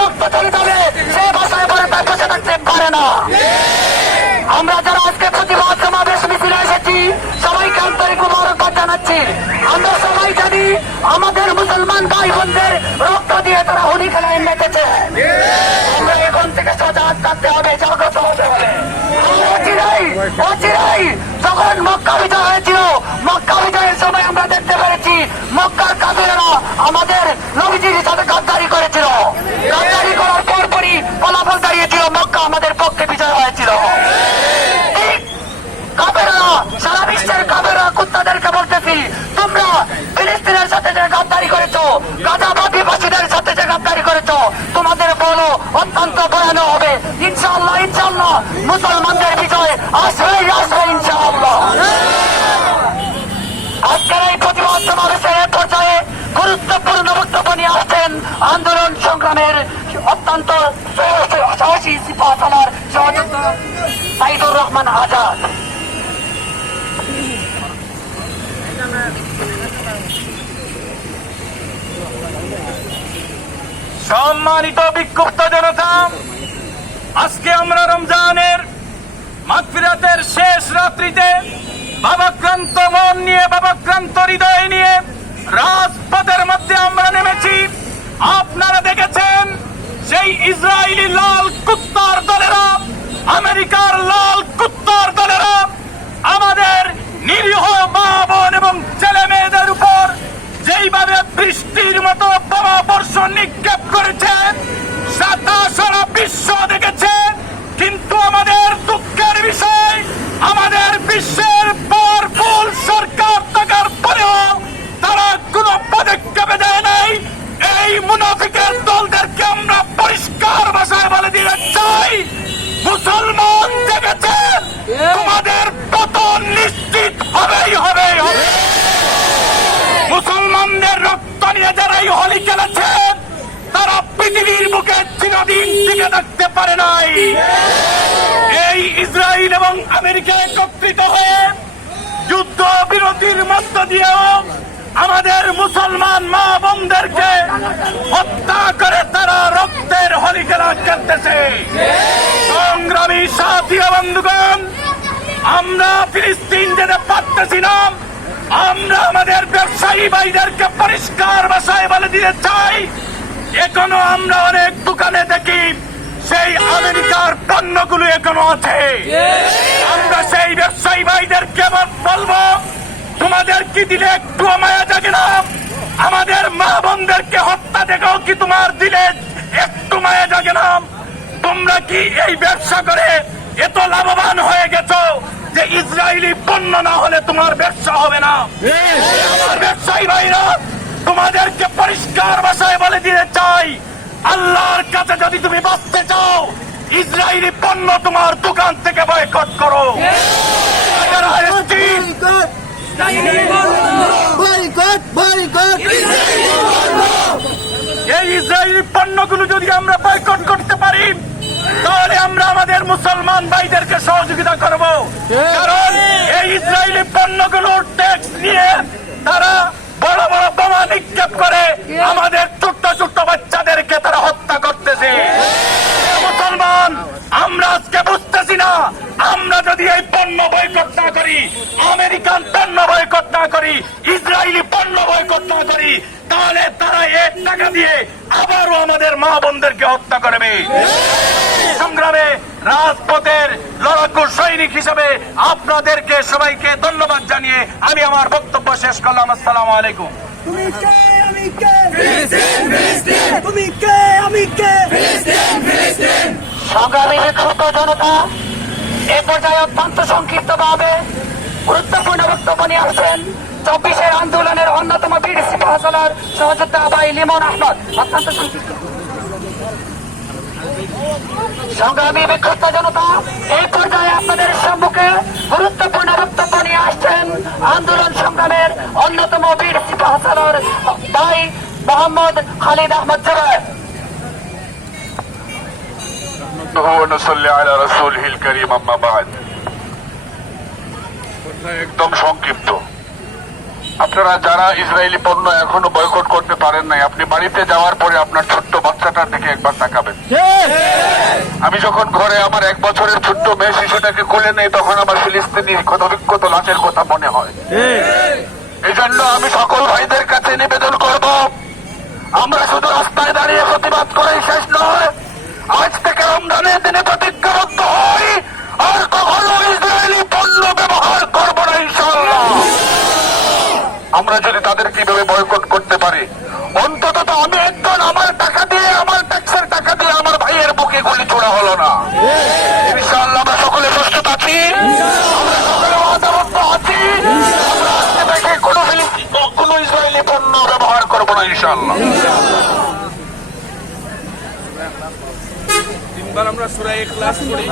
রক্ত চলে যাবে সে তার বসে থাকতে পারে না। আমরা যারা আজকে প্রতিবাদ সমাবেশ এসেছি, সবাইকে আন্তরিক মুবারকবাদ জানাচ্ছি। আমরা সবাই জানি আমাদের মুসলমান ভাই বোনদের রক্ত দিয়ে তারা হোলি খেলায় মেতেছে আমরা এখন থেকে সজাগ থাকতে হবে, জাগ্রত হতে হবে। যখন মক্কা বিজয় হয়েছিল, মক্কা বিজয়ের সময় আমরা দেখতে পেরেছি, মক্কার আমাদের নবীজির সাথে গাদ্দারি করেছিল। অত্যন্ত ভয়ানক হবে। ইনশাআল্লাহ ইনশাআল্লাহ। মুসলমানদের বিজয় আসবে আসবে, ইনশাআল্লাহ। আজকের এই প্রতিবাদ সমাবেশের এ পর্যায়ে গুরুত্বপূর্ণ বক্তব্য নিয়ে আসছেন আন্দোলন সংগ্রামের অত্যন্ত সাহসী সিপাহ সালার সহযোগিতা সাইদুর রহমান আজাদ। সম্মানিত বিক্ষুব্ধ জনতা, আজকে আমরা রমজানের মাগফিরাতের শেষ রাত্রিতে বাবাক্রান্ত মন নিয়ে বাবাক্রান্ত হৃদয় নিয়ে রাজপথের মধ্যে আমরা নেমেছি। আপনারা দেখেছেন সেই ইসরায়েলি লাল বর্ষণ নিক্ষেপ করেছে। চিরদিন টিকে থাকতে পারে নাই। এই ইসরায়েল এবং আমেরিকা একত্রিত হয়ে যুদ্ধ বিরতির মধ্য দিয়েও আমাদের মুসলমান মা বোনদেরকে হত্যা করে তারা রক্তের হোলি খেলা খেলতেছে সংগ্রামী সাথী বন্ধুগণ, আমরা ফিলিস্তিন যেতে পারতেছি না। আমরা আমাদের ব্যবসায়ী ভাইদেরকে পরিষ্কার ভাষায় বলে দিতে চাই। এখনও আমরা অনেক দোকানে দেখি সেই আমেরিকার পণ্যগুলো এখনও আছে। আমরা সেই ব্যবসায়ী ভাইদেরকে বলব তোমাদের কি দিলে একটু মায়া জাগে না আমাদের মা বোনদেরকে হত্যা দেখাও কি তোমার দিলে একটু মায়া জাগে না তোমরা কি এই ব্যবসা করে এত লাভবান হয়ে গেছো যে ইসরায়েলি পণ্য না হলে তোমার ব্যবসা হবে না? আমার ব্যবসায়ী ভাইরা তোমাদেরকে পরিষ্কার ভাষায় বলে দিতে চাই আল্লাহর কাছে যদি তুমি বাঁচতে চাও ইসরায়েলি পণ্য তোমার দোকান থেকে বয়কট করো! এই ইসরায়েলি পণ্যগুলো যদি আমরা বয়কট করতে পারি তাহলে আমরা আমাদের মুসলমান ভাইদেরকে সহযোগিতা করব। কারণ এই ইসরায়েলি পণ্যগুলোর ট্যাক্স নিয়ে তারা নিক্ষেপ করে আমাদের ছোট্ট ছোট্ট বাচ্চাদেরকে তারা হত্যা করতেছে। মুসলমান, আমরা আজকে বুঝতেছি না, আমরা যদি এই পণ্য বয়কট না করি, আমেরিকান পণ্য বয়কট না করি, ইসরায়েলি পণ্য বয়কট না করি, তাহলে তারা এক টাকা দিয়ে আবারও আমাদের মা বোনদেরকে হত্যা করবে। সংগ্রামে, রাজপথের লড়াকু সৈনিক হিসেবে আপনাদেরকে সবাইকে ধন্যবাদ জানিয়ে আমি আমার বক্তব্য শেষ করলাম। আসসালামু আলাইকুম। এ পর্যায়ে অত্যন্ত সংক্ষিপ্ত ভাবে গুরুত্বপূর্ণ আন্দোলনের অন্যতম লিমন সংগ্রামী বিক্ষুব্ধ জনতা, এই পর্যায়ে আপনাদের সম্মুখে গুরুত্বপূর্ণ বক্তব্য নিয়ে আসছেন আন্দোলন সংগ্রামের অন্যতম বীর সিপাহসালার ভাই মোহাম্মদ খালিদ আহমদ জুবাইর نحمده ونصلي على رسوله الكريم أما بعد একদম সংক্ষিপ্ত আপনারা যারা ইসরায়েলি পণ্য এখনো বয়কট করতে পারেন নাই আপনি বাড়িতে যাওয়ার পরে আপনার ছোট্ট বাচ্চাটার দিকে একবার তাকাবেন আমি যখন ঘরে আমার এক বছরের ছোট্ট মেয়ে শিশুটাকে কোলে নেই তখন আমার ফিলিস্তিনির ক্ষতবিক্ষত লাশের কথা মনে হয় এই জন্য আমি সকল ভাইদের কাছে নিবেদন করব। আমরা শুধু রাস্তায় দাঁড়িয়ে প্রতিবাদ করেই শেষ নয়। আজ থেকে রমজানের দিনে প্রতিজ্ঞাবদ্ধ হই, আর কখনো ইসরায়েলি পণ্য ব্যবহার করব না ইনশাল্লাহ আমরা যদি তাদের কীভাবে বয়কট করব না ইনশাল্লাহ তিনবার আমরা সুরাই ক্লাস করি